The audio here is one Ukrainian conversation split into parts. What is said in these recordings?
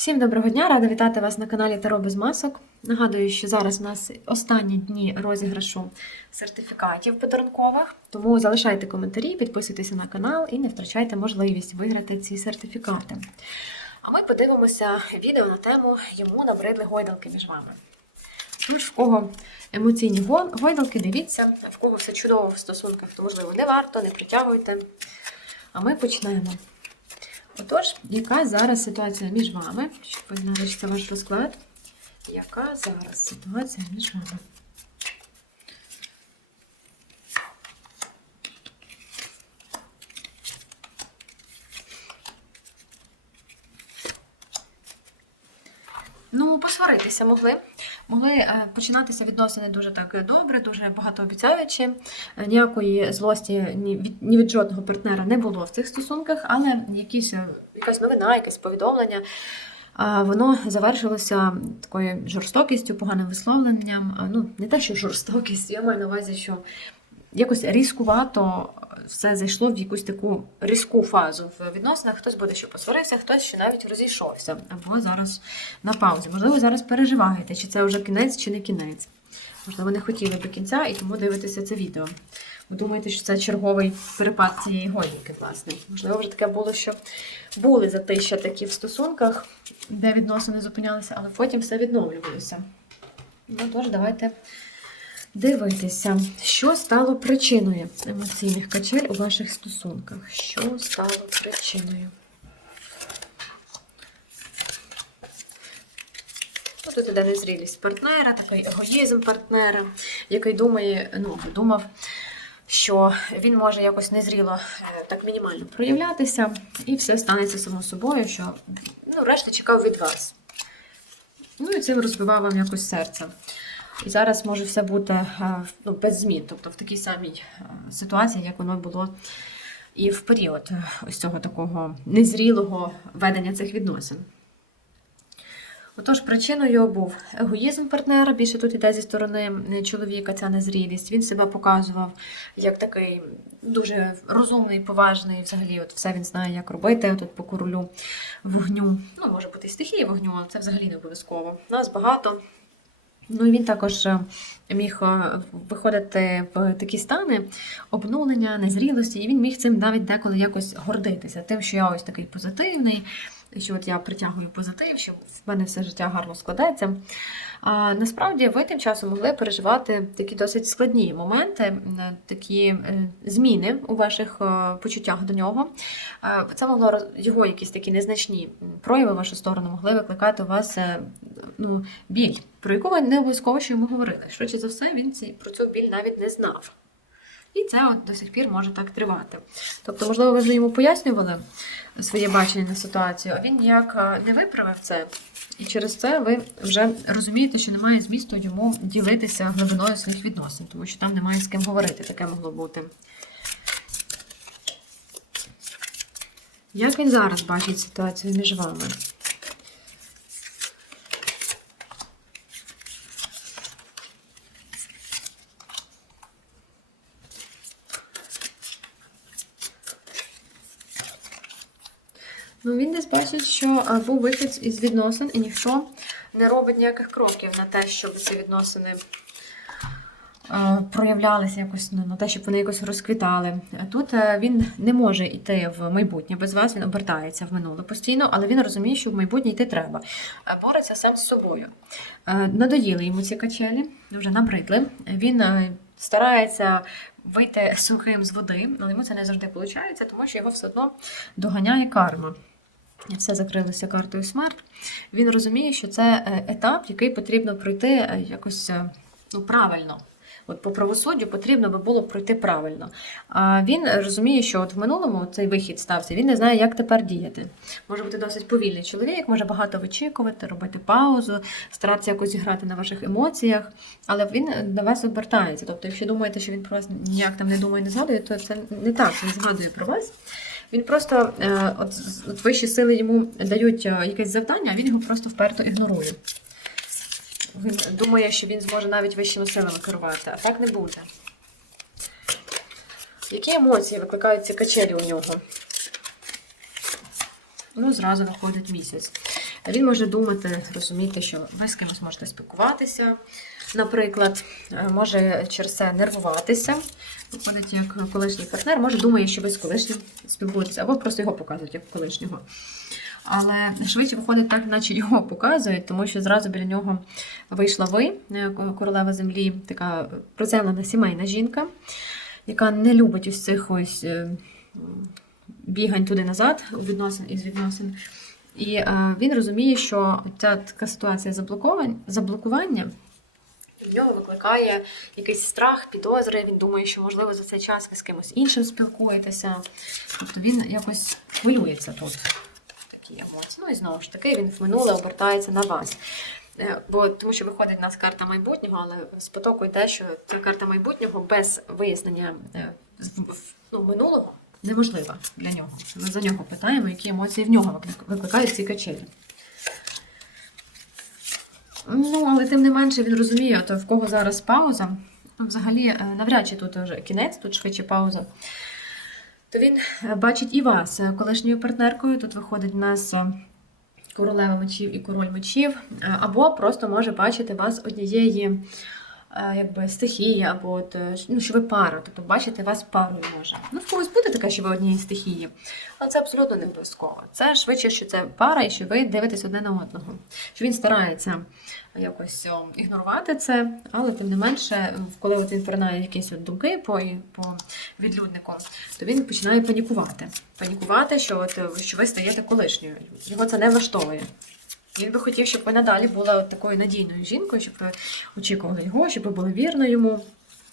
Всім доброго дня! Рада вітати вас на каналі Таро без масок. Нагадую, що зараз у нас останні дні розіграшу сертифікатів подарункових, тому залишайте коментарі, підписуйтеся на канал і не втрачайте можливість виграти ці сертифікати. А ми подивимося відео на тему Йому набридли гойдалки між вами. Тож, в кого емоційні гойдалки, дивіться, в кого все чудово в стосунках, то можливо не варто, не притягуйте. А ми почнемо. Отож, яка зараз ситуація між вами? Щоб ви знали, що це ваш розклад. Яка зараз ситуація між вами? Ну, посваритися могли. Могли е, починатися відносини дуже так добре, дуже багатообіцяючи. Е, Ніякої злості ні від, ні від жодного партнера не було в цих стосунках, але якісь, е, якась новина, якесь повідомлення. Воно завершилося такою жорстокістю, поганим висловленням. Ну, не те, що жорстокість, я маю на увазі, що якось різкувато все зайшло в якусь таку різку фазу в відносинах. Хтось буде, що посварився, хтось ще навіть розійшовся, або зараз на паузі. Можливо, зараз переживаєте, чи це вже кінець, чи не кінець. Можливо, не хотіли до кінця і тому дивитеся це відео. Ви думаєте, що це черговий перепад цієї годинки, власне. Можливо, вже таке було, що були затища такі в стосунках, де відносини зупинялися, але потім все відновлювалося. Ну тож, давайте дивитися, що стало причиною емоційних качель у ваших стосунках. Що стало причиною? Тут іде незрілість партнера, такий егоїзм партнера, який думає, ну, думав, що він може якось незріло е, так мінімально проявлятися, і все станеться само собою, що ну, решта чекав від вас. Ну і цим розбивав вам якось серце. І зараз може все бути е, ну, без змін, тобто в такій самій е, ситуації, як воно було і в період е, ось цього такого незрілого ведення цих відносин. Отож, причиною був егоїзм партнера, більше тут іде зі сторони чоловіка ця незрілість. Він себе показував як такий дуже розумний, поважний, взагалі, от все він знає, як робити тут по королю вогню. Ну, може бути і стихії вогню, але це взагалі не обов'язково. Нас багато. Ну і він також е, міг е, виходити в такі стани обнулення, незрілості, і він міг цим навіть деколи якось гордитися, тим, що я ось такий позитивний, що от я притягую позитив, що в мене все життя гарно складається. А насправді ви тим часом могли переживати такі досить складні моменти, такі е, зміни у ваших почуттях до нього. Це могло його якісь такі незначні прояви в вашу сторону могли викликати у вас ну, біль, про яку ви не обов'язково що йому говорили. Швидше за все, він ці, про цю біль навіть не знав. І це от до сих пір може так тривати. Тобто, можливо, ви вже йому пояснювали своє бачення на ситуацію, а він ніяк е, не виправив це. І через це ви вже розумієте, що немає змісту йому ділитися глибиною своїх відносин, тому що там немає з ким говорити, таке могло бути. Як він зараз бачить ситуацію між вами? Ну, він десь бачить, що був вихід із відносин, і ніхто не робить ніяких кроків на те, щоб ці відносини проявлялися якось ну, на те, щоб вони якось розквітали. Тут е, він не може йти в майбутнє без вас, він обертається в минуле постійно, але він розуміє, що в майбутнє йти треба. Е, Бореться сам з собою. Е, Надоїли йому ці качелі, вже набридли. Він старається вийти сухим з води, але йому це не завжди виходить, тому що його все одно доганяє карма. Все закрилося картою смерть. Він розуміє, що це е, етап, який потрібно пройти е, якось е, ну, правильно. От по правосуддю потрібно би було пройти правильно. А він розуміє, що от в минулому цей вихід стався, він не знає, як тепер діяти. Може бути досить повільний чоловік, може багато вичікувати, робити паузу, старатися якось зіграти на ваших емоціях, але він на вас обертається. Тобто, якщо думаєте, що він про вас ніяк там не думає, не згадує, то це не так, він згадує про вас. Він просто е, от, от вищі сили йому дають е, якесь завдання, а він його просто вперто ігнорує. Він думає, що він зможе навіть вищими силами керувати, а так не буде. Які емоції викликають ці качелі у нього? Ну, зразу виходить місяць. він може думати, розуміти, що ви з кимось можете спілкуватися, наприклад, е, може через це нервуватися. Виходить, як колишній партнер, може думає, що ви з колишнім спілкуєтеся, або просто його показують як колишнього. Але швидше виходить так, наче його показують, тому що зразу біля нього вийшла ви, е, королева землі, така приземлена сімейна жінка, яка не любить ось цих ось е, бігань туди-назад відносин із відносин. І він розуміє, що ця така ситуація заблокування в нього викликає якийсь страх, підозри. Він думає, що можливо за цей час ви з кимось іншим спілкуєтеся. Тобто він якось хвилюється тут. Такі емоції. Ну і знову ж таки, він в минуле обертається на вас. Е, Бо тому що виходить в нас карта майбутнього, але з потоку йде, що ця карта майбутнього без вияснення е, ну, минулого неможлива для нього. Ми за нього питаємо, які емоції в нього виклик- викликають ці качелі. Ну, але тим не менше він розуміє, то в кого зараз пауза. Взагалі, е, навряд чи тут кінець, тут швидше пауза. То він е, бачить і вас е, колишньою партнеркою. Тут виходить в нас королева мечів і король мечів, або просто може бачити вас однієї якби, стихії, або от, е, ну, що ви пара, тобто бачити вас парою може. Ну, в когось буде таке, що ви однієї стихії, але це абсолютно не обов'язково. Це швидше, що це пара, і що ви дивитесь одне на одного. Що він старається якось ігнорувати це, але тим не менше, коли от він поринає якісь от думки по, по відлюднику, то він починає панікувати. Панікувати, що, от, е, що ви стаєте колишньою. Його це не влаштовує. Він би хотів, щоб ви надалі була такою надійною жінкою, щоб ви очікували його, щоб ви були вірно йому,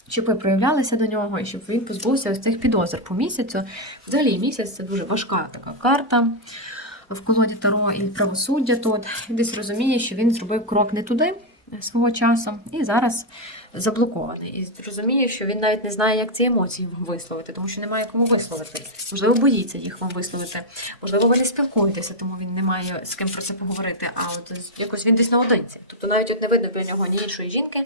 щоб ви проявлялися до нього, і щоб він позбувся ось цих підозр по місяцю. Взагалі, місяць це дуже важка така карта в колоді Таро і правосуддя тут. Десь розуміє, що він зробив крок не туди свого часу і зараз заблокований. І розуміє, що він навіть не знає, як ці емоції висловити, тому що немає кому висловити. Можливо, боїться їх вам висловити. Можливо, ви не спілкуєтеся, тому він не має з ким про це поговорити. А от якось він десь наодинці. Тобто навіть от не видно біля нього ні іншої жінки,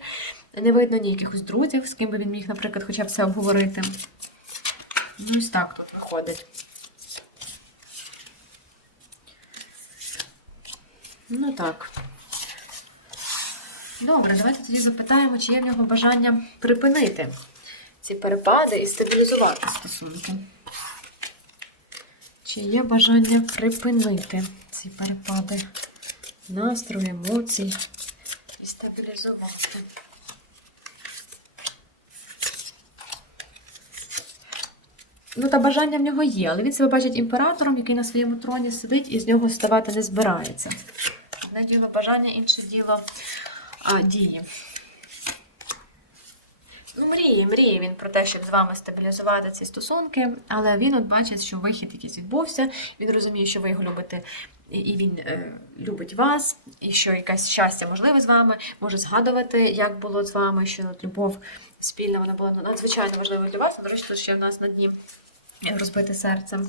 не видно ні якихось друзів, з ким би він міг, наприклад, хоча б це обговорити. Ну, ось так тут виходить. Ну так. Добре, давайте тоді запитаємо, чи є в нього бажання припинити ці перепади і стабілізувати стосунки. Чи є бажання припинити ці перепади настрою, емоцій і стабілізувати? Ну, та бажання в нього є, але він себе бачить імператором, який на своєму троні сидить і з нього ставати не збирається. Одне діло бажання, інше діло а, дії. Ну, мріє, мріє він про те, щоб з вами стабілізувати ці стосунки, але він от бачить, що вихід якийсь відбувся. Він розуміє, що ви його любите, і- він е, любить вас, і що якесь щастя можливе з вами, може згадувати, як було з вами, що от любов спільна вона була надзвичайно важливою для вас. До речі, тут ще в нас на дні розбите серце.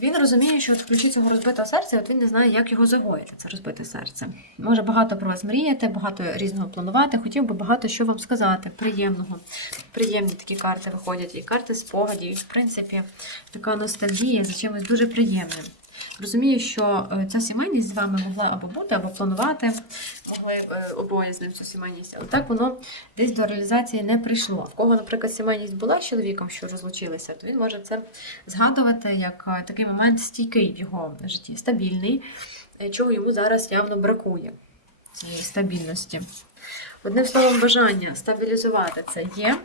Він розуміє, що от ключі цього розбитого серця, от він не знає, як його загоїти, це розбите серце. Може багато про вас мріяти, багато різного планувати. Хотів би багато що вам сказати, приємного. Приємні такі карти виходять, і карти спогадів, і в принципі така ностальгія за чимось дуже приємним. Розумію, що е, ця сімейність з вами могла або бути, або планувати, могли е, обоє з ним цю сімейність, але так воно десь до реалізації не прийшло. В кого, наприклад, сімейність була з чоловіком, що розлучилися, то він може це згадувати як е, такий момент стійкий в його житті, стабільний, чого йому зараз явно бракує цієї стабільності. Одним словом, бажання стабілізувати це є,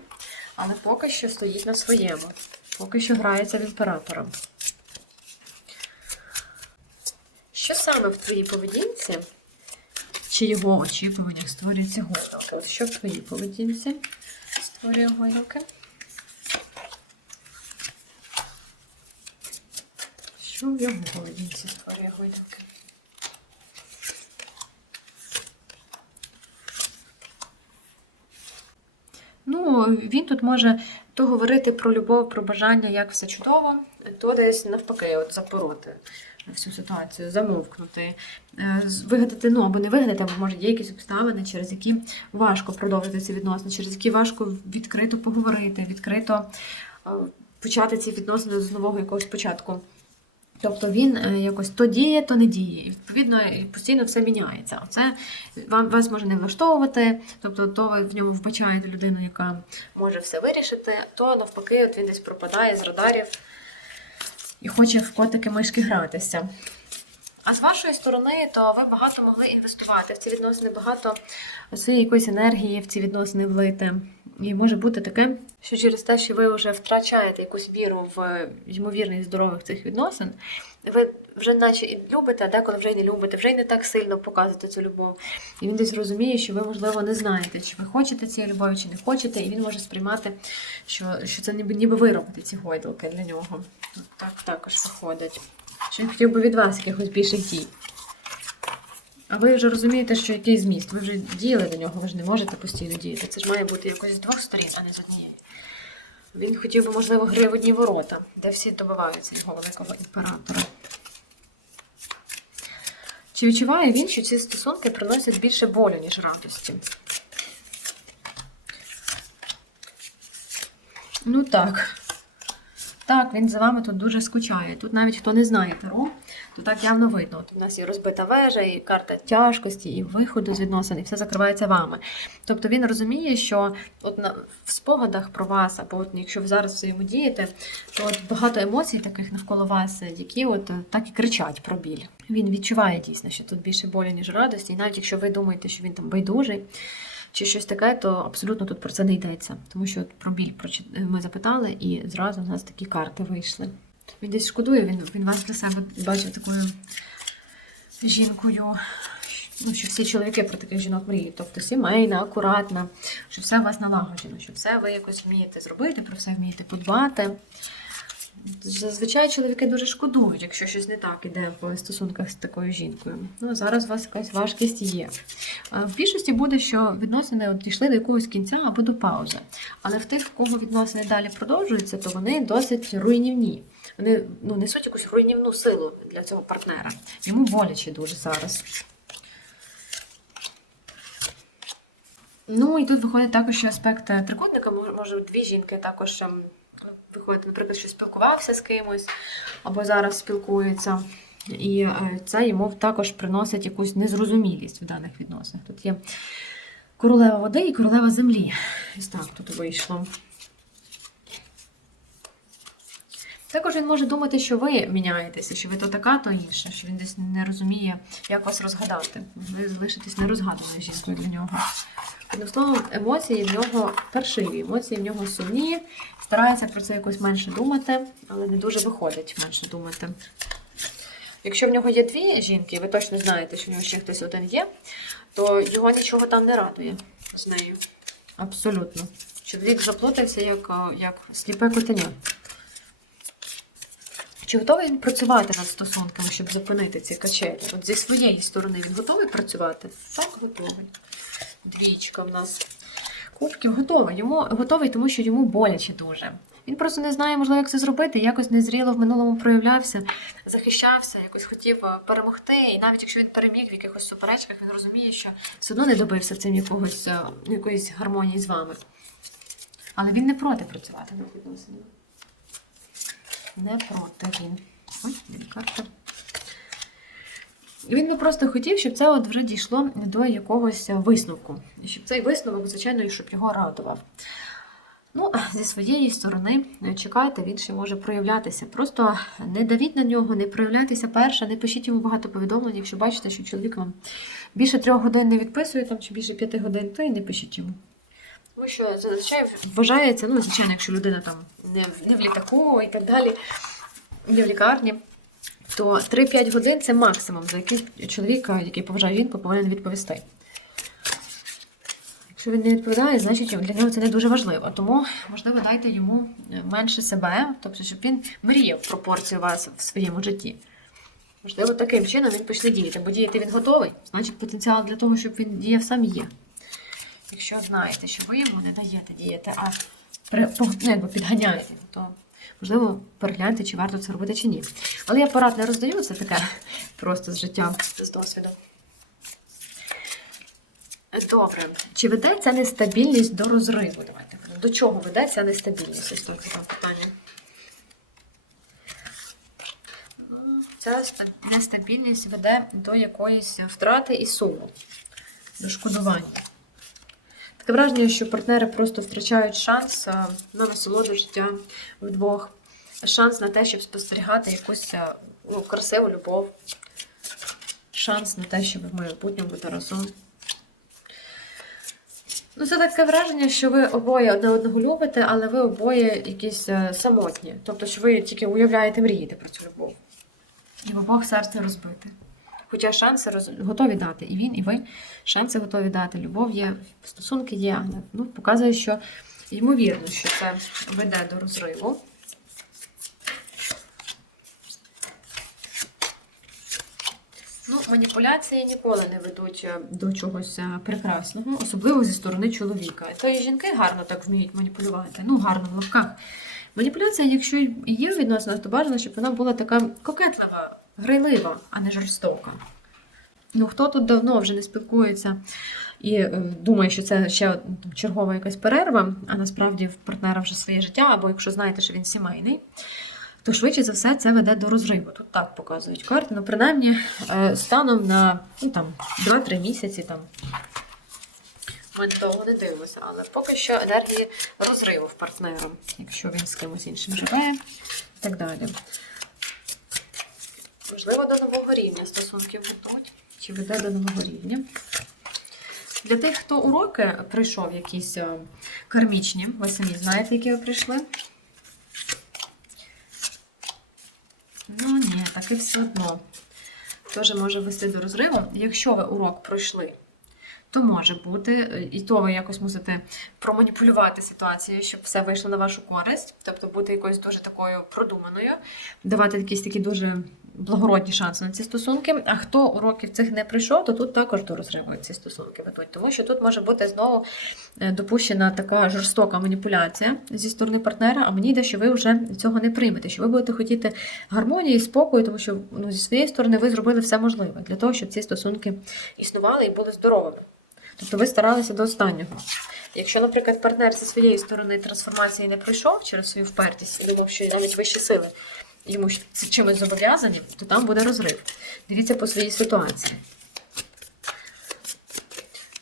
але поки що стоїть на своєму, поки що грається в імператора. Що саме в твоїй поведінці чи його очікуваннях створює ці гойдалки? Що в твоїй поведінці створює гойдалки? Що в його поведінці створює гойдалки? Ну, він тут може то говорити про любов, про бажання, як все чудово, то десь навпаки, от запороти всю ситуацію, замовкнути, е, вигадати, ну або не вигадати, або може є якісь обставини, через які важко продовжити ці відносини, через які важко відкрито поговорити, відкрито е, почати ці відносини з нового якогось початку. Тобто він е, якось то діє, то не діє. І відповідно постійно все міняється. Оце вам вас може не влаштовувати, тобто то ви в ньому вбачаєте людину, яка може все вирішити, то навпаки, от він десь пропадає з радарів і хоче в котики мишки гратися. А з вашої сторони, то ви багато могли інвестувати в ці відносини, багато своєї якоїсь енергії в ці відносини влити. І може бути таке, що через те, що ви вже втрачаєте якусь віру в ймовірність здорових цих відносин, ви вже наче і любите, а деколи вже й не любите, вже й не так сильно показуєте цю любов. І він десь розуміє, що ви, можливо, не знаєте, чи ви хочете цієї любові, чи не хочете, і він може сприймати, що, що це ніби, ніби ви робите ці гойдалки для нього. Так також виходить. Що він хотів би від вас якихось більших дій. А ви вже розумієте, що який зміст. Ви вже діяли до нього, ви ж не можете постійно діяти. Це ж має бути якось з двох сторін, а не з однієї. Він хотів би, можливо, гри в одні ворота, де всі добиваються його великого імператора. Чи відчуває він, що ці стосунки приносять більше болю, ніж радості? Ну так. Так, він за вами тут дуже скучає. Тут навіть хто не знає Таро, то так явно видно. От у нас є розбита вежа, і карта тяжкості, і виходу з відносин, і все закривається вами. Тобто він розуміє, що от на, в спогадах про вас, або от якщо ви зараз взаємодієте, то от багато емоцій таких навколо вас, які от е, так і кричать про біль. Він відчуває дійсно, що тут більше болі, ніж радості. І навіть якщо ви думаєте, що він там байдужий. Чи щось таке, то абсолютно тут про це не йдеться. Тому що про біль ми запитали, і зразу в нас такі карти вийшли. Він десь шкодує, він, він вас для себе бачив такою жінкою. Ну, що всі чоловіки про таких жінок мріють. Тобто сімейна, акуратна, що все у вас налагоджено, що все ви якось вмієте зробити, про все вмієте подбати. Зазвичай чоловіки дуже шкодують, якщо щось не так іде в стосунках з такою жінкою. Ну, зараз у вас якась важкість є. В більшості буде, що відносини дійшли до якогось кінця або до паузи. Але в тих, в кого відносини далі продовжуються, то вони досить руйнівні. Вони ну, несуть якусь руйнівну силу для цього партнера. Йому боляче дуже зараз. Ну і тут виходить також ще аспект е, трикутника. Може, може, дві жінки також ем, виходить, наприклад, що спілкувався з кимось, або зараз спілкується. І е, це йому також приносить якусь незрозумілість в даних відносинах. Тут є королева води і королева землі. Ось так тут вийшло. Також він може думати, що ви міняєтеся, що ви то така, то інша, що він десь не розуміє, як вас розгадати. Ви залишитесь нерозгаданою жінкою для нього. Одним словом, емоції в нього паршиві, емоції в нього сумні, старається про це якось менше думати, але не дуже виходить менше думати. Якщо в нього є дві жінки, ви точно знаєте, що в нього ще хтось один є, то його нічого там не радує з нею. Абсолютно. Чоловік заплутався як, як сліпе котеня. Чи готовий він працювати над стосунками, щоб зупинити ці качелі? От зі своєї сторони він готовий працювати? Так, готовий. Двічка в нас. Кубків готовий. Йому готовий, тому що йому боляче дуже. Він просто не знає, можливо, як це зробити. Якось незріло в минулому проявлявся, захищався, якось хотів е, перемогти. І навіть якщо він переміг в якихось суперечках, він розуміє, що все одно не добився цим якогось, е, якоїсь гармонії з вами. Але він не проти працювати над відносинами. Не проти він. Ой, він карта. Він би просто хотів, щоб це от вже дійшло до якогось висновку. Щоб цей висновок, звичайно, і щоб його радував. Ну, зі своєї сторони, чекайте, він ще може проявлятися. Просто не давіть на нього, не проявляйтеся перше, не пишіть йому багато повідомлень. Якщо бачите, що чоловік вам більше трьох годин не відписує, там, чи більше п'яти годин, то і не пишіть йому. Тому що зазвичай вважається, ну, звичайно, якщо людина там не в, не в літаку і так далі, не в лікарні, то 3-5 годин це максимум, за який чоловік, який поважає жінку, повинен відповісти. Якщо він не відповідає, значить для нього це не дуже важливо. Тому, можливо, дайте йому менше себе, тобто, щоб він мріяв пропорцію вас в своєму житті. Можливо, таким чином він почне діяти, бо діяти він готовий, значить потенціал для того, щоб він діяв сам є. Якщо знаєте, що ви йому не даєте діяти, а якби підганяєте, то можливо перегляньте, чи варто це робити, чи ні. Але я порад не роздаю, це таке просто з життя, з досвіду. Добре. Чи веде ця нестабільність до розриву? Давайте. До чого веде ця нестабільність? Ось там питання. Ну, ця нестабільність веде до якоїсь втрати і суму, до шкодування. Таке враження, що партнери просто втрачають шанс е, на насолоду життя вдвох, шанс на те, щоб спостерігати якусь е, ну, красиву любов, шанс на те, щоб в майбутньому бути разом. Ну, це таке враження, що ви обоє одне одного любите, але ви обоє якісь е, самотні. Тобто, що ви тільки уявляєте, мрієте про цю любов. І в обох серце розбите. Хоча шанси роз... готові дати. І він, і ви шанси готові дати. Любов є, стосунки є, ну, показує, що ймовірно, що це веде до розриву. Ну, маніпуляції ніколи не ведуть е, до чогось е, прекрасного, особливо зі сторони чоловіка. То і жінки гарно так вміють маніпулювати. Ну, гарно в лапках. Маніпуляція, якщо є в то бажано, щоб вона була така кокетлива, грайлива, а не жорстока. Ну, хто тут давно вже не спілкується і е, думає, що це ще чергова якась перерва, а насправді в партнера вже своє життя, або якщо знаєте, що він сімейний, то швидше за все це веде до розриву. Тут так показують карти. Ну, принаймні, е, станом на ну, там, 2-3 місяці там. Ми довго не дивимося, але поки що енергії розриву в партнером, якщо він з кимось іншим живе і так далі. Можливо, до нового рівня стосунків ведуть, чи веде до нового рівня. Для тих, хто уроки прийшов якісь е, кармічні, ви самі знаєте, які ви прийшли. Ну ні, так і все одно. Теж може вести до розриву. Якщо ви урок пройшли, то може бути, е, і то ви якось мусите проманіпулювати ситуацію, щоб все вийшло на вашу користь, тобто бути якоюсь дуже такою продуманою, давати якісь такі дуже благородні шанси на ці стосунки. А хто уроків цих не пройшов, то тут також до розриву ці стосунки ведуть. Тому що тут може бути знову е, допущена така жорстока маніпуляція зі сторони партнера, а мені йде, що ви вже цього не приймете, що ви будете хотіти гармонії, спокою, тому що ну, зі своєї сторони ви зробили все можливе для того, щоб ці стосунки існували і були здоровими. Тобто ви старалися до останнього. Якщо, наприклад, партнер зі своєї сторони трансформації не пройшов через свою впертість і думав, що навіть вищі сили йому чимось зобов'язані, то там буде розрив. Дивіться по своїй ситуації.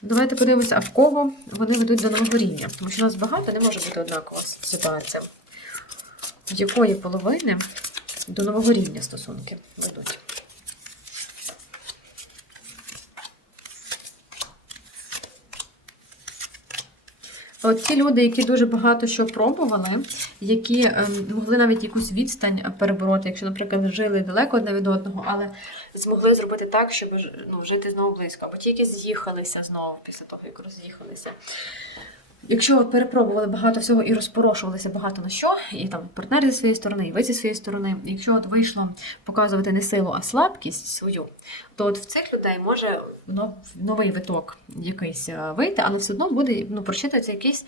Давайте подивимося, а в кого вони ведуть до нового рівня. Тому що у нас багато не може бути однакова ситуація. Якої половини до нового рівня стосунки ведуть. Ті люди, які дуже багато що пробували, які ем, могли навіть якусь відстань перебороти, якщо, наприклад, жили далеко одне від одного, але змогли зробити так, щоб ну, жити знову близько, або ті, які з'їхалися знову після того, як роз'їхалися. Якщо перепробували багато всього і розпорошувалися багато на що, і там партнер зі своєї сторони, і ви зі своєї сторони, якщо от вийшло показувати не силу, а слабкість свою, то от в цих людей може ну, новий виток якийсь е, вийти, але все одно буде ну, прочитатися якась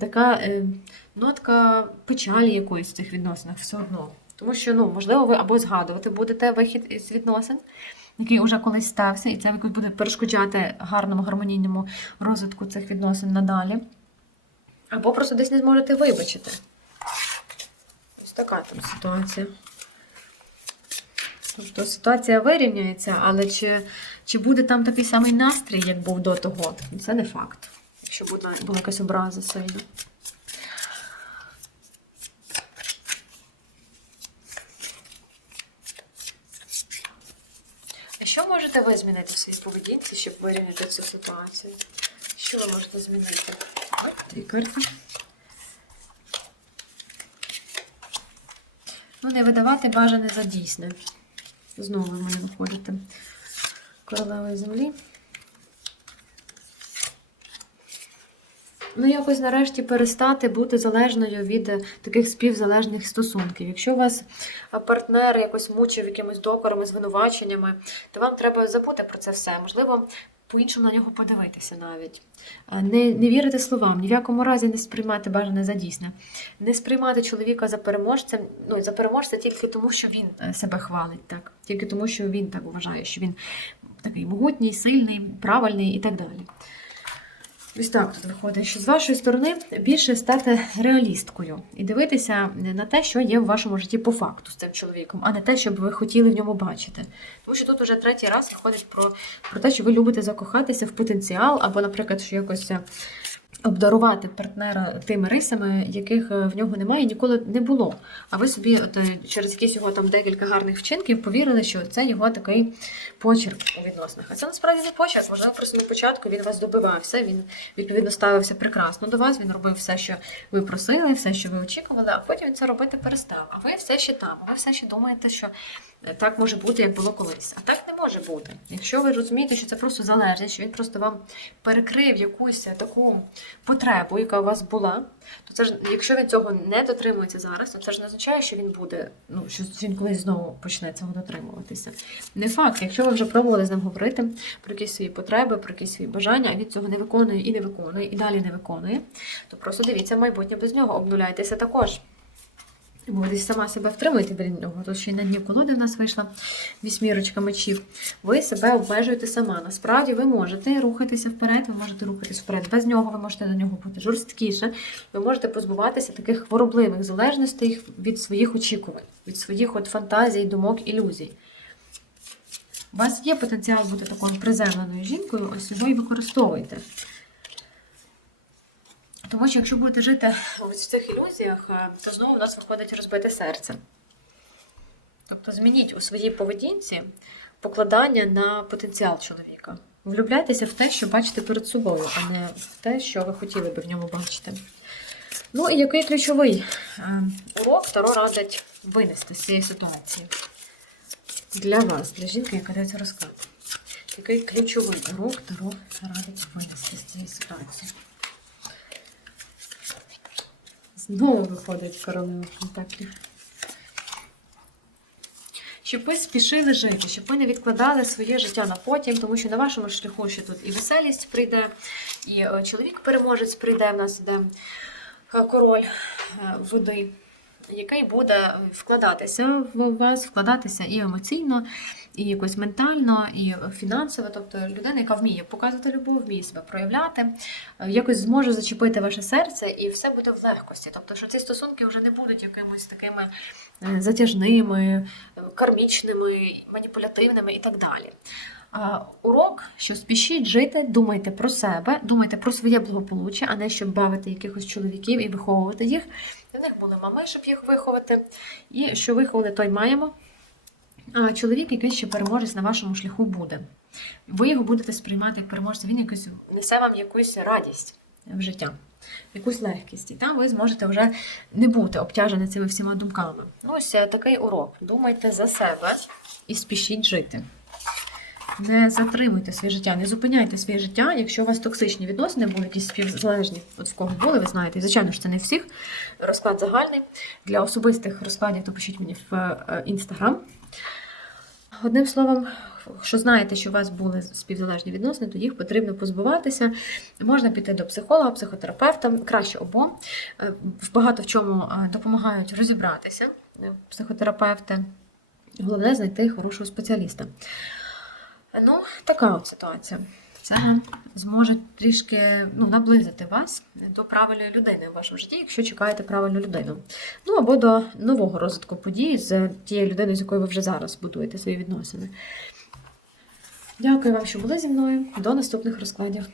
така е, нотка печалі якоїсь в цих відносинах, все одно. Тому що, ну, можливо, ви або згадувати будете вихід із відносин, який уже колись стався, і це якось буде перешкоджати гарному гармонійному розвитку цих відносин надалі. Або просто десь не зможете вибачити. Ось така там ситуація. Тобто ситуація вирівняється, але чи, чи буде там такий самий настрій, як був до того, це не факт. Якщо була якась образа сильна. А що можете ви змінити в своїй поведінці, щоб вирівняти цю ситуацію? Що ви можете змінити? Дві карти. Ну, не видавати бажане за дійсне. Знову ви мене виходите. Королева землі. Ну, якось нарешті перестати бути залежною від е, таких співзалежних стосунків. Якщо вас е, партнер якось мучив якимись докорами, звинуваченнями, то вам треба забути про це все. Можливо, по-іншому на нього подивитися навіть. Е, Не, не вірити словам, ні в якому разі не сприймати бажане за дійсне. Не сприймати чоловіка за переможцем, ну, за переможця тільки тому, що він себе хвалить, так. Тільки тому, що він так вважає, що він такий могутній, сильний, правильний і так далі. Ось так тут виходить, що з вашої сторони більше стати реалісткою і дивитися на те, що є в вашому житті по факту з цим чоловіком, а не те, що б ви хотіли в ньому бачити. Тому що тут уже третій раз виходить про, про те, що ви любите закохатися в потенціал, або, наприклад, що якось е, обдарувати партнера тими рисами, яких е, в нього немає ніколи не було. А ви собі от, е, через якісь його там декілька гарних вчинків повірили, що це його такий почерк у відносинах. А це насправді не почерк. Можливо, просто на початку він вас добивався, він відповідно ставився прекрасно до вас, він робив все, що ви просили, все, що ви очікували, а потім він це робити перестав. А ви все ще там, ви все ще думаєте, що так може бути, як було колись. А так не може бути. Якщо ви розумієте, що це просто залежність, що він просто вам перекрив якусь таку потребу, яка у вас була, то це ж, якщо він цього не дотримується зараз, то це ж не означає, що він буде, ну що він колись знову почне цього дотримуватися. Не факт, якщо ви вже пробували з ним говорити про якісь свої потреби, про якісь свої бажання, а він цього не виконує і не виконує, і далі не виконує, то просто дивіться майбутнє без нього, обнуляйтеся також. Бо десь сама себе втримуєте біля нього, то ще й на дні колоди в нас вийшла вісьмірочка мечів. Ви себе обмежуєте сама. Насправді ви можете рухатися вперед, ви можете рухатися вперед без нього, ви можете до нього бути жорсткіше, ви можете позбуватися таких хворобливих залежностей від своїх очікувань, від своїх от фантазій, думок, ілюзій. У вас є потенціал бути такою приземленою жінкою, ось його і використовуйте. Тому що якщо будете жити в цих ілюзіях, е, то знову у нас виходить розбите серце. Тобто змініть у своїй поведінці покладання на потенціал чоловіка. Влюбляйтеся в те, що бачите перед собою, а не в те, що ви хотіли би в ньому бачити. Ну і який ключовий е, урок Таро радить винести з цієї ситуації для вас, для жінки, яка дається розклад. Який ключовий урок Таро радить винести з цієї ситуації. Знову виходить королева Пентаклів. Щоб ви спішили жити, щоб ви не відкладали своє життя на потім, тому що на вашому шляху ще тут і веселість прийде, і е, чоловік-переможець прийде, в нас іде е, король е, води, який буде вкладатися в вас, вкладатися і емоційно, і якось ментально, і фінансово. Тобто людина, яка вміє показувати любов, вміє себе проявляти, е, якось зможе зачепити ваше серце, і все буде в легкості. Тобто, що ці стосунки вже не будуть якимось такими е, затяжними, е, кармічними, маніпулятивними і так далі. Урок, що спішіть жити, думайте про себе, думайте про своє благополуччя, а не щоб бавити якихось чоловіків і виховувати їх. Для них були мами, щоб їх виховати. І що виховали, той маємо. Чоловік якийсь ще переможець на вашому шляху буде. Ви його будете сприймати як переможця, він якось несе вам якусь радість в життя, якусь легкість. І там ви зможете вже не бути обтяжені цими всіма думками. Ось е, такий урок. Думайте за себе і спішіть жити. Не затримуйте своє життя, не зупиняйте своє життя, якщо у вас токсичні відносини були якісь співзалежні, от в кого були, ви знаєте. І, звичайно ж, це не всіх. Розклад загальний. Для особистих розкладів, то пишіть мені в інстаграм. Одним словом, що знаєте, що у вас були співзалежні відносини, то їх потрібно позбуватися. Можна піти до психолога, психотерапевта, краще обом. Е, Багато в чому е, допомагають розібратися е, психотерапевти. Головне знайти хорошого спеціаліста. Ну, така от ситуація. Це зможе трішки ну, наблизити вас до правильної людини в вашому житті, якщо чекаєте правильну людину. Ну або до нового розвитку подій з тією людиною, з якою ви вже зараз будуєте свої відносини. Дякую вам, що були зі мною. До наступних розкладів.